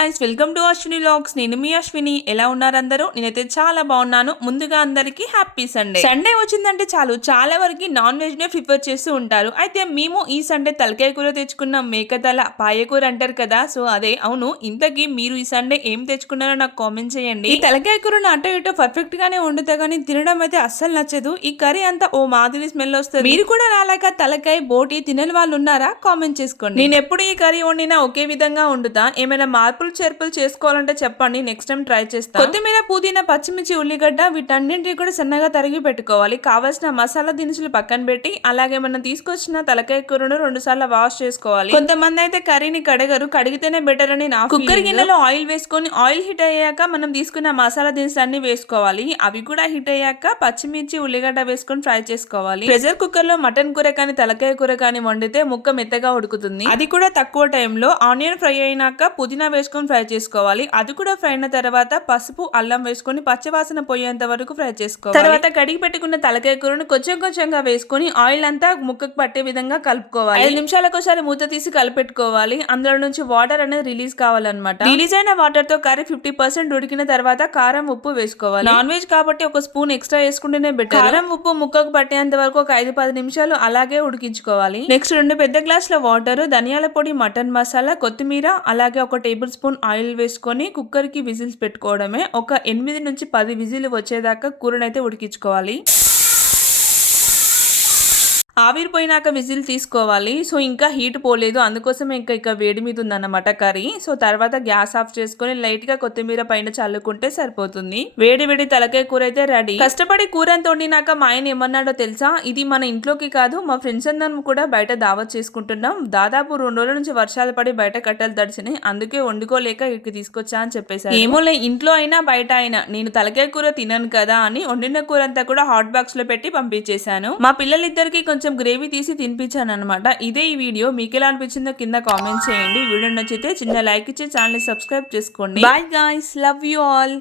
Guys welcome to Ashwini vlogs నేను మీ అశ్విని ఎలా ఉన్నారు అందరూ? నేనైతే చాలా బాగున్నాను. ముందుగా అందరికీ హ్యాపీ సండే సండే వచ్చిందంటే చాలు. చాలా వరకు నాన్ వెజ్ నే ప్రిఫర్ చేస్తూ ఉంటారు. అయితే మేము ఈ సండే తలకాయ కూర తెచ్చుకున్న. మేకతల పాయకూర అంటారు కదా. సో అదే అవును. ఇంతకీ మీరు ఈ సండే ఏం తెచ్చుకున్నారో నాకు కామెంట్ చేయండి. ఈ తలకాయ కూరను అటో ఇటో పర్ఫెక్ట్ గానే వండుతా కానీ తినడం అయితే అస్సలు నచ్చదు. ఈ కర్రీ అంతా ఓ మాదిరి స్మెల్ వస్తుంది. మీరు కూడా రాలేక తలకాయ బోటి తినని వాళ్ళు ఉన్నారా? కామెంట్ చేసుకోండి. నేను ఎప్పుడు ఈ కర్రీ వండినా ఒకే విధంగా వండుతా. ఏమైనా మార్పులు చేర్పులు చేసుకోవాలంటే చెప్పండి నెక్స్ట్ టైం ట్రై చేస్తా. కొత్తిమీర పుదీనా పచ్చిమిర్చి ఉల్లిగడ్డ వీటన్నింటినీ కూడా సన్నగా తరిగి పెట్టుకోవాలి. కావాల్సిన మసాలా దినుసులు పక్కన పెట్టి అలాగే మనం తీసుకొచ్చిన తలకాయ కూరను రెండు సార్లు వాష్ చేసుకోవాలి. కొంతమంది అయితే కర్రీని కడగరు కడిగితేనే బెటర్ అని నా కుక్కర్ గిన్నెలో ఆయిల్ వేసుకొని ఆయిల్ హీట్ అయ్యాక మనం తీసుకున్న మసాలా దినుసులు అన్ని వేసుకోవాలి. అవి కూడా హీట్ అయ్యాక పచ్చిమిర్చి ఉల్లిగడ్డ వేసుకొని ఫ్రై చేసుకోవాలి. ప్రెషర్ కుక్కర్లో మటన్ కూర కానీ తలకాయ కూర కానీ వండితే ముక్క మెత్తగా ఉడుకుతుంది. అది కూడా తక్కువ టైంలో ఆనియన్ ఫ్రై అయినాక పుదీనా వేసుకొని ఫ్రై చేసుకోవాలి. అది కూడా ఫ్రై అయిన తర్వాత పసుపు అల్లం వేసుకొని పచ్చివాసన పోయేంత వరకు ఫ్రై చేసుకోవాలి. తర్వాత కడిగి పెట్టుకున్న తలకాయ కూరను కొంచెం కొంచెంగా వేసుకొని ఆయిల్ అంతా ముక్కకు పట్టే విధంగా కలుపుకోవాలి. ఐదు నిమిషాలకు ఒకసారి మూత తీసి కలిపెట్టుకోవాలి. అందులో నుంచి వాటర్ అనేది రిలీజ్ కావాలన్నమాట. రిలీజ్ అయిన వాటర్తో కర్రీ ఫిఫ్టీ పర్సెంట్ ఉడికిన తర్వాత కారం ఉప్పు వేసుకోవాలి. నాన్ వెజ్ కాబట్టి ఒక స్పూన్ ఎక్స్ట్రా వేసుకుంటేనే బెటర్ కారం ఉప్పు ముక్కకు పట్టేంత వరకు ఒక ఐదు పది నిమిషాలు అలాగే ఉడికించుకోవాలి. నెక్స్ట్ రెండు పెద్ద గ్లాసుల వాటర్ ధనియాల పొడి మటన్ మసాలా కొత్తిమీర అలాగే ఒక టేబుల్ స్పూన్ ఆయిల్ వేసుకొని కుక్కర్కి విజిల్స్ పెట్టుకోవడమే. ఒక ఎనిమిది నుంచి పది విజిల్ వచ్చేదాకా కూరనైతే ఉడికించుకోవాలి. ఆవిరిపోయినాక విజిల్ తీసుకోవాలి. సో ఇంకా హీట్ పోలేదు. అందుకోసం ఇంకా ఇక వేడి మీద ఉందన్నమాట కర్రీ. సో తర్వాత గ్యాస్ ఆఫ్ చేసుకొని లైట్గా కొత్తిమీర పైన చల్లుకుంటే సరిపోతుంది. వేడి వేడి తలకాయ కూర అయితే రెడీ. కష్టపడి కూర అంత వండినాక మా ఆయన ఏమన్నాడో తెలుసా? ఇది మన ఇంట్లోకి కాదు మా ఫ్రెండ్స్ అందరం కూడా బయట దావత్ చేసుకుంటున్నాం. దాదాపు రెండు రోజుల నుంచి వర్షాలు పడి బయట కట్టెలు తడిచినాయి. అందుకే వండుకోలేక ఇక్కడికి తీసుకొచ్చా అని చెప్పేశారు. ఏమోలే ఇంట్లో అయినా బయట అయినా నేను తలకాయ కూర తినను కదా అని వండిన కూర అంతా కూడా హాట్ బాక్స్లో పెట్టి పంపించేశాను. మా పిల్లలిద్దరికి కొంచెం కొంచెం గ్రేవీ తీసి తినిపించాను అనమాట ఇదే ఈ వీడియో. మీకు ఎలా అనిపించిందో కింద కామెంట్ చేయండి. వీడియో నచ్చితే చిన్న లైక్ ఇచ్చి ఛానల్ సబ్స్క్రైబ్ చేసుకోండి. Bye guys love you all